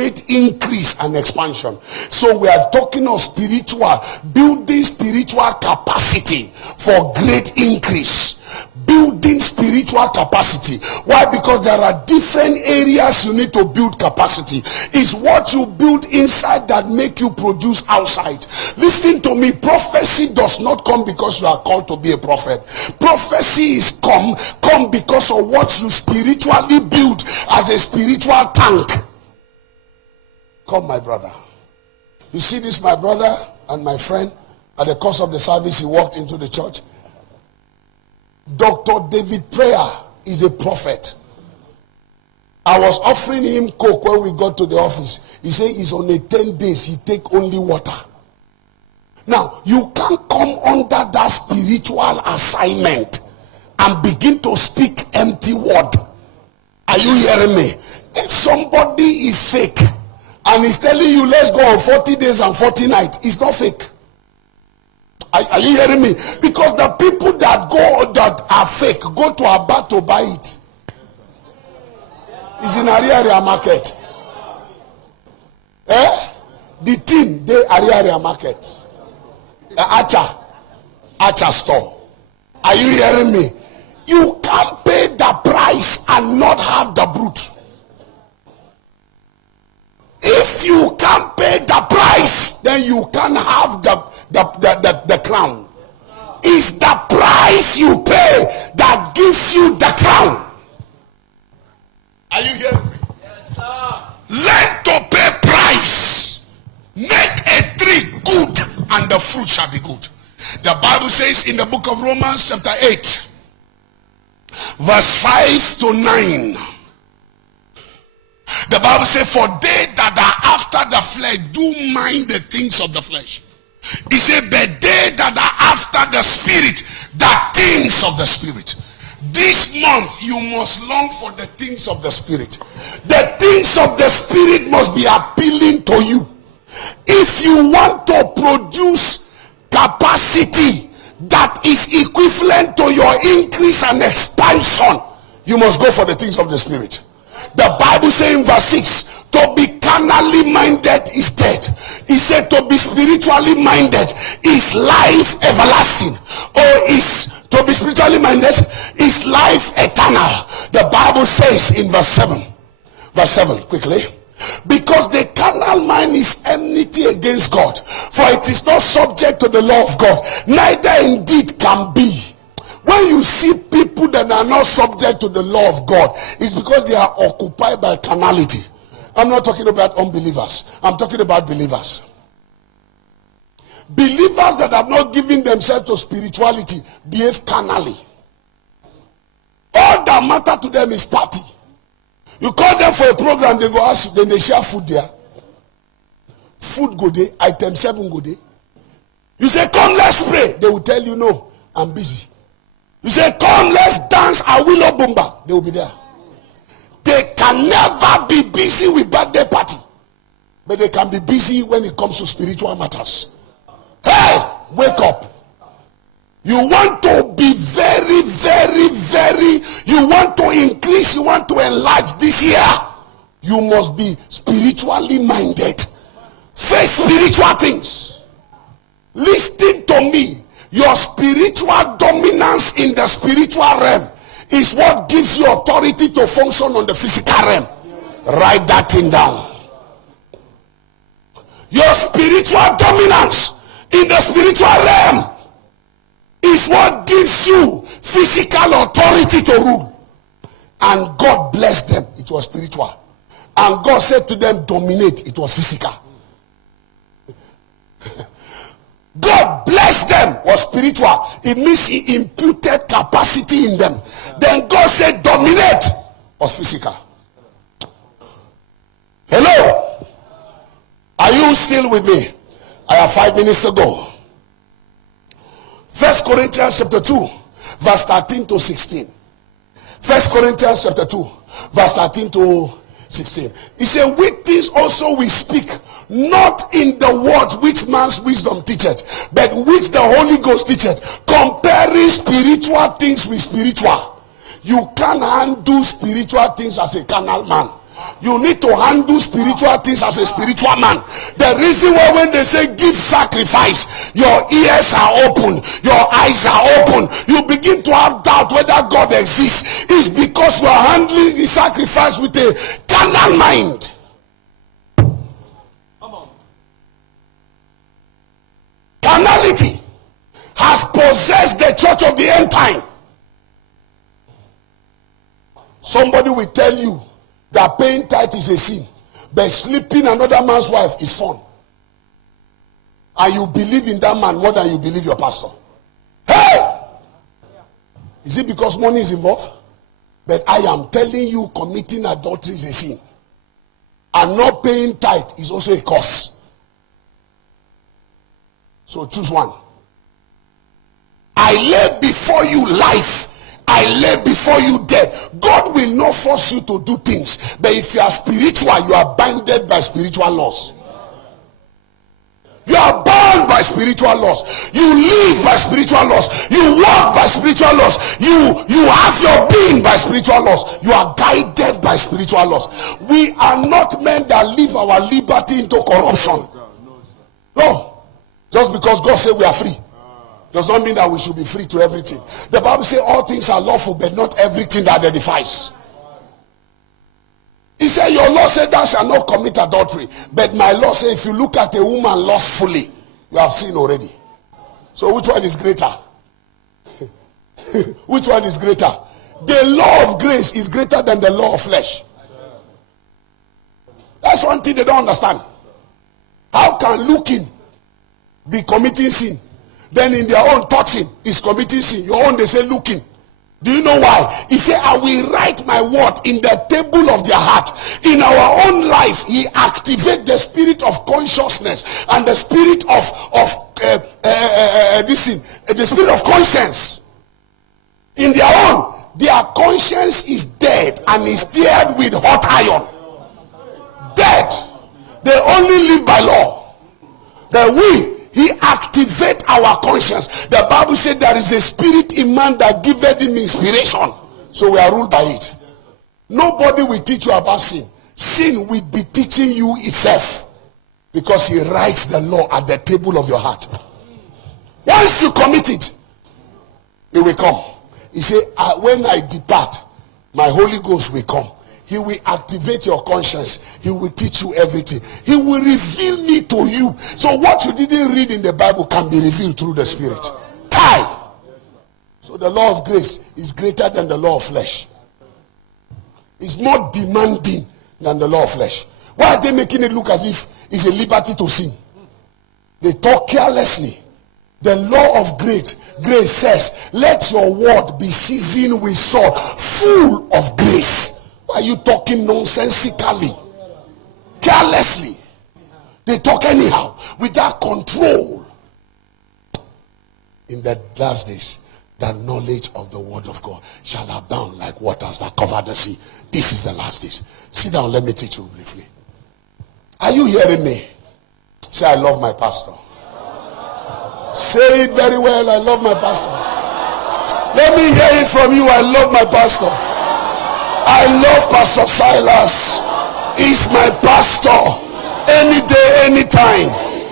great increase and expansion. So we are talking of building spiritual capacity for great increase. Building spiritual capacity. Why? Because there are different areas you need to build capacity. It's what you build inside that make you produce outside. Listen to me. Prophecy does not come because you are called to be a prophet. Prophecy is come because of what you spiritually build as a spiritual tank. Come, my brother. You see this, my brother and my friend, at the course of the service, he walked into the church. Dr. David Prayer is a prophet. I was offering him coke when we got to the office. He said he's on a 10 days, he take only water. Now, you can't come under that spiritual assignment and begin to speak empty word. Are you hearing me? If somebody is fake and he's telling you let's go on 40 days and 40 nights, it's not fake. Are you hearing me? Because the people that are fake go to Abba to buy it. It's in area market. The team, they area market. Acha store. Are you hearing me? You can't pay the price and not have the brute. If you can't pay the price, then you can have the crown. It's the price you pay that gives you the crown. Are you hearing me? Yes, sir. Learn to pay price. Make a tree good and the fruit shall be good. The Bible says in the book of Romans chapter 8 verse 5 to 9. The Bible says, for they that are after the flesh do mind the things of the flesh. He said, but they that are after the spirit, the things of the spirit. This month you must long for the things of the spirit. The things of the spirit must be appealing to you. If you want to produce capacity that is equivalent to your increase and expansion, you must go for the things of the spirit. The Bible says in verse 6, to be carnally minded is death. He said to be spiritually minded is life everlasting. Or is to be spiritually minded is life eternal. The Bible says in verse 7. Verse 7, quickly. Because the carnal mind is enmity against God, for it is not subject to the law of God, neither indeed can be. When you see people that are not subject to the law of God, it's because they are occupied by carnality. I'm not talking about unbelievers. I'm talking about believers. Believers that have not given themselves to spirituality behave carnally. All that matter to them is party. You call them for a program, they go ask you, then they share food there. Food go there, item 7 go there. You say, come, let's pray. They will tell you, no, I'm busy. You say, come, let's dance a willow bumba. They will be there. They can never be busy with birthday party. But they can be busy when it comes to spiritual matters. Hey, wake up. You want to be very, very, very, you want to increase, you want to enlarge this year. You must be spiritually minded. Face spiritual things. Listen to me. Your spiritual dominance in the spiritual realm is what gives you authority to function on the physical realm. Write that thing down. Your spiritual dominance in the spiritual realm is what gives you physical authority to rule. And God blessed them. It was spiritual. And God said to them, dominate. It was physical. God blessed them was spiritual. It means he imputed capacity in them. Then God said dominate was physical. Hello? Are you still with me? I have 5 minutes to go. 1 Corinthians chapter 2 verse 13 to 16. 1 Corinthians chapter 2 verse 13 to 16. He said, with things also we speak, not in the words which man's wisdom teacheth, but which the Holy Ghost teacheth, comparing spiritual things with spiritual. You can't handle spiritual things as a carnal man. You need to handle spiritual things as a spiritual man. The reason why when they say give sacrifice, your ears are open, your eyes are open, you begin to have doubt whether God exists, is because you are handling the sacrifice with a carnal mind. Carnality has possessed the church of the end time. Somebody will tell you that paying tithe is a sin, but sleeping another man's wife is fun. And you believe in that man more than you believe your pastor. Hey! Is it because money is involved? But I am telling you, committing adultery is a sin. And not paying tithe is also a curse. So choose one. I lay before you life. I lay before you death. God will not force you to do things. But if you are spiritual, you are bounded by spiritual laws. You are bound by spiritual laws. You live by spiritual laws. You walk by spiritual laws. You have your being by spiritual laws. You are guided by spiritual laws. We are not men that live our liberty into corruption. No. Just because God said we are free does not mean that we should be free to everything. The Bible says all things are lawful, but not everything that edifies. He said your law said thou shalt not commit adultery, but my law says if you look at a woman lustfully, you have sinned already. So which one is greater? Which one is greater? The law of grace is greater than the law of flesh. That's one thing they don't understand. How can looking be committing sin? Then in their own touching is committing sin. Your own they say looking. Do you know why? He said, I will write my word in the table of their heart. In our own life, he activates the spirit of consciousness and the spirit of the spirit of conscience. In their own, their conscience is dead and is stirred with hot iron. Dead. They only live by law. But he activates our conscience. The Bible said there is a spirit in man that giveth him inspiration. So we are ruled by it. Nobody will teach you about sin. Sin will be teaching you itself. Because he writes the law at the table of your heart. Once you commit it, it will come. He said, when I depart, my Holy Ghost will come. He will activate your conscience. He will teach you everything. He will reveal me to you. So what you didn't read in the Bible can be revealed through the Spirit. Tie. So the law of grace is greater than the law of flesh. It's more demanding than the law of flesh. Why are they making it look as if it's a liberty to sin? They talk carelessly. The law of grace says, let your word be seasoned with salt, full of grace. Why are you talking nonsensically? Carelessly. They talk anyhow, without control. In the last days, the knowledge of the word of God shall abound like waters that cover the sea. This is the last days. Sit down, let me teach you briefly. Are you hearing me? Say, I love my pastor. Say it very well, I love my pastor. Let me hear it from you, I love my pastor. I love Pastor Silas. He's my pastor. Any day, anytime.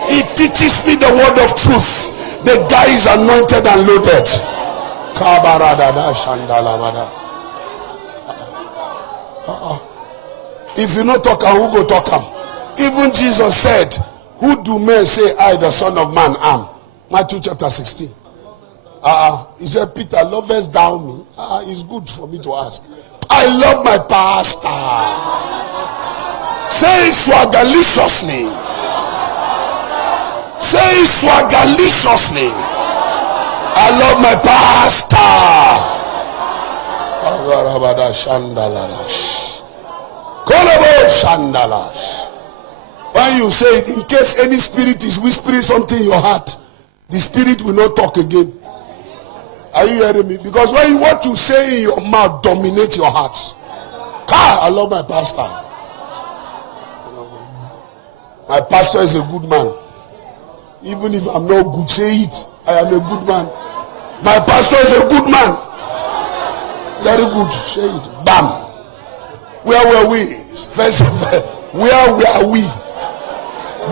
He teaches me the word of truth. The guy is anointed and loaded. If you not talk, who go talk him? Even Jesus said, who do men say I, the Son of Man, am? Matthew chapter 16. He said, Peter, lovest thou me? It's good for me to ask. I love my pastor. Say it swagalliciously. Say it swagalliciously. I love my pastor. When you say it, in case any spirit is whispering something in your heart, the spirit will not talk again. Are you hearing me? Because when what you say in your mouth dominates your heart. I love my pastor. My pastor is a good man. Even if I'm not good, say it. I am a good man. My pastor is a good man. Very good. Say it. Bam. Where were we? First, where were we?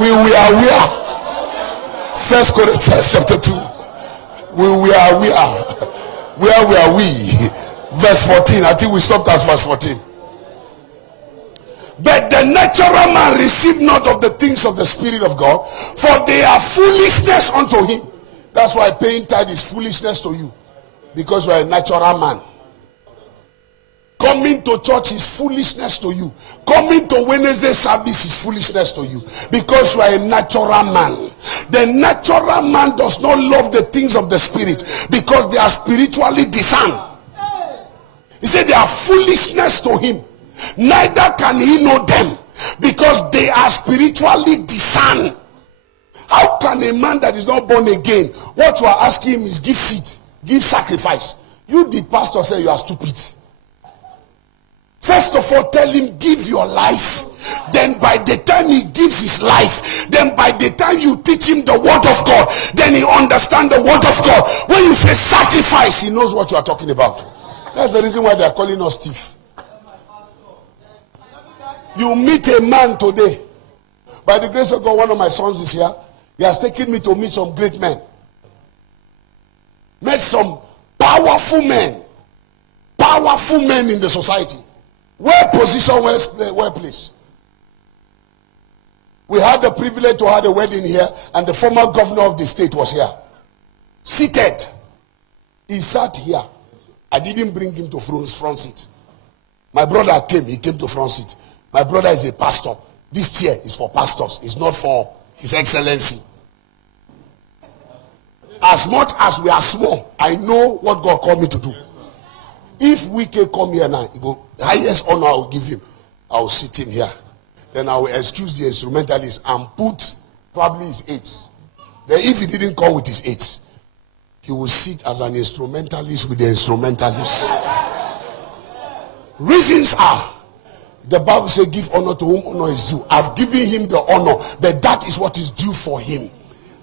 We are where? First Corinthians chapter 2. Where were we? Verse 14. I think we stopped at verse 14. But the natural man receive not of the things of the Spirit of God, for they are foolishness unto him. That's why paying tithe is foolishness to you, because you are a natural man. Coming to church is foolishness to you. Coming to Wednesday service is foolishness to you, because you are a natural man. The natural man does not love the things of the Spirit, because they are spiritually discerned. He said they are foolishness to him. Neither can he know them, because they are spiritually discerned. How can a man that is not born again, what you are asking him is give seed, give sacrifice? You, the pastor, say you are stupid. First of all, tell him give your life. Then by the time he gives his life, then by the time you teach him the word of God, then he understands the word of God. When you say sacrifice, he knows what you are talking about. That's the reason why they are calling us thief. You meet a man today. By the grace of God, one of my sons is here. He has taken me to meet some great men. Met some powerful men. Powerful men in the society. Well positioned, well placed. We had the privilege to have a wedding here, and the former governor of the state was here. Seated. He sat here. I didn't bring him to front seat. My brother came. He came to front seat. My brother is a pastor. This chair is for pastors. It's not for His Excellency. As much as we are small, I know what God called me to do. If we can come here now, he go, the highest honor I will give him, I will sit him here. Then I will excuse the instrumentalist and put probably his eights. Then if he didn't come with his eights, he will sit as an instrumentalist with the instrumentalists. Reasons are, the Bible says give honor to whom honor is due. I've given him the honor, but that is what is due for him.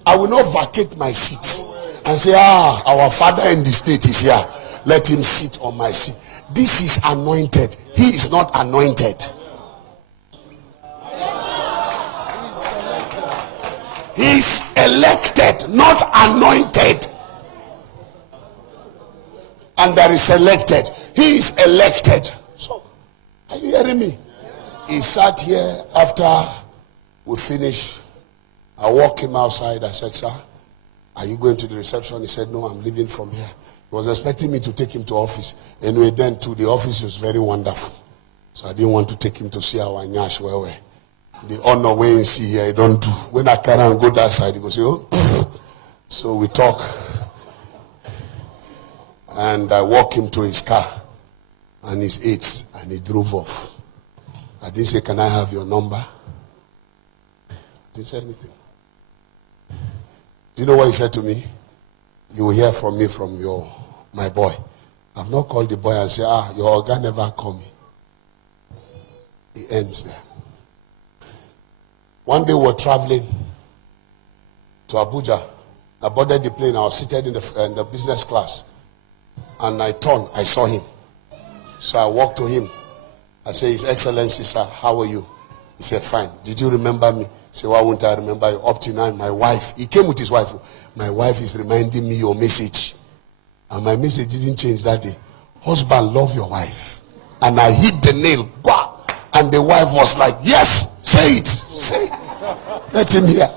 I will not vacate my seat and say, our father in the state is here. Let him sit on my seat. This is anointed. He is not anointed. He is elected, not anointed. And there is selected. He is elected. So, are you hearing me? He sat here after we finished. I walked him outside. I said, sir, are you going to the reception? He said, no, I'm leaving from here. He was expecting me to take him to office. Anyway, then to the office was very wonderful. So I didn't want to take him to see our nyash where we. The honor way and see here, I don't do. When I carry and go that side, he goes, oh. So we talk. And I walk him to his car and his aids, and he drove off. I didn't say, can I have your number? Didn't say anything. Do you know what he said to me? You will hear from me from my boy. I've not called the boy and said, your organ never called me. It ends there. One day we were traveling to Abuja. I boarded the plane. I was seated in the business class. And I turned. I saw him. So I walked to him. I said, His Excellency, sir, how are you? He said, fine. Did you remember me? He said, why won't I remember you? Up to now, my wife. He came with his wife. My wife is reminding me your message. And my message didn't change that day. Husband, love your wife. And I hit the nail. And the wife was like, yes, say it. Say it. Let him hear.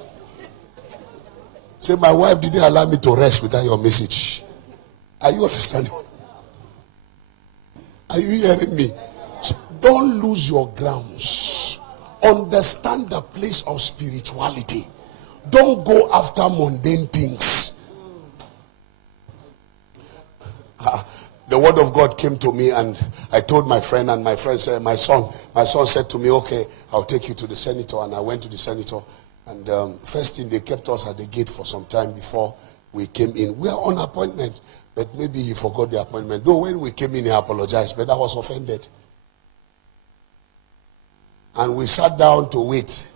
Say, my wife didn't allow me to rest without your message. Are you understanding? Are you hearing me? So don't lose your grounds. Understand the place of spirituality. Don't go after mundane things. The word of God came to me, and I told my friend, and my friend said, my son said to me, okay, I'll take you to the senator. And I went to the senator, and first thing, they kept us at the gate for some time before we came in. We are on appointment, but maybe he forgot the appointment. Though when we came in, he apologized, but I was offended. And we sat down to wait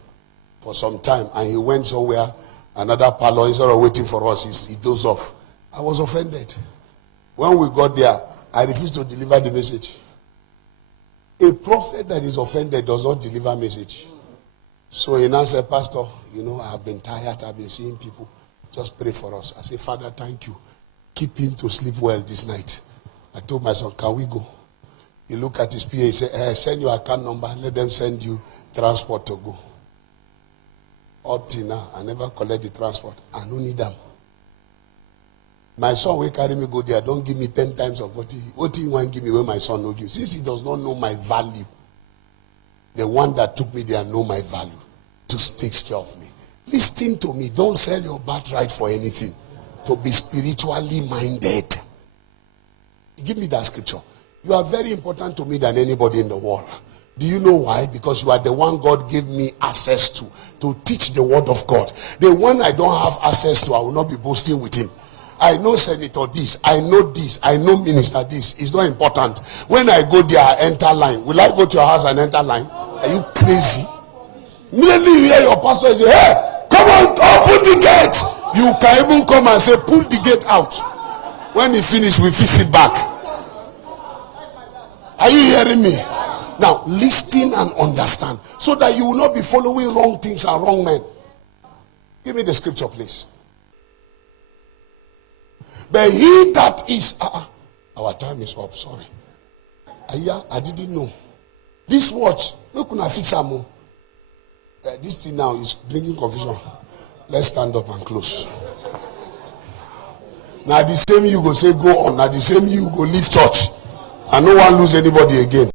for some time, and he went somewhere, another parlor. Instead of waiting for us, he dozed off. I was offended. When we got there, I refused to deliver the message. A prophet that is offended does not deliver message. So he now said, Pastor, I have been tired. I've been seeing people. Just pray for us. I say, Father, thank you. Keep him to sleep well this night. I told my son, can we go? He looked at his PA. He said, send your account number. Let them send you transport to go. Up till now, I never collect the transport. I don't need them. My son will carry me go there. Don't give me 10 times of what he want to give me when my son no give. Since he does not know my value, the one that took me there know my value. To take care of me. Listen to me. Don't sell your birthright for anything. To be spiritually minded. Give me that scripture. You are very important to me than anybody in the world. Do you know why? Because you are the one God gave me access to teach the word of God. The one I don't have access to, I will not be boasting with him. I know senator this, I know minister this. It's not important. When I go there, I enter line. Will I go to your house and enter line? Are you crazy? Immediately you hear your pastor say, hey, come on, open the gate. You can even come and say, pull the gate out. When he finish, we fix it back. Are you hearing me? Now, listen and understand, so that you will not be following wrong things and wrong men. Give me the scripture, please. But he that is... our time is up, sorry. I didn't know. This watch, look, I fix am. This thing now is bringing confusion. Let's stand up and close. Now the same you go say go on. Now the same you go leave church. And no one lose anybody again.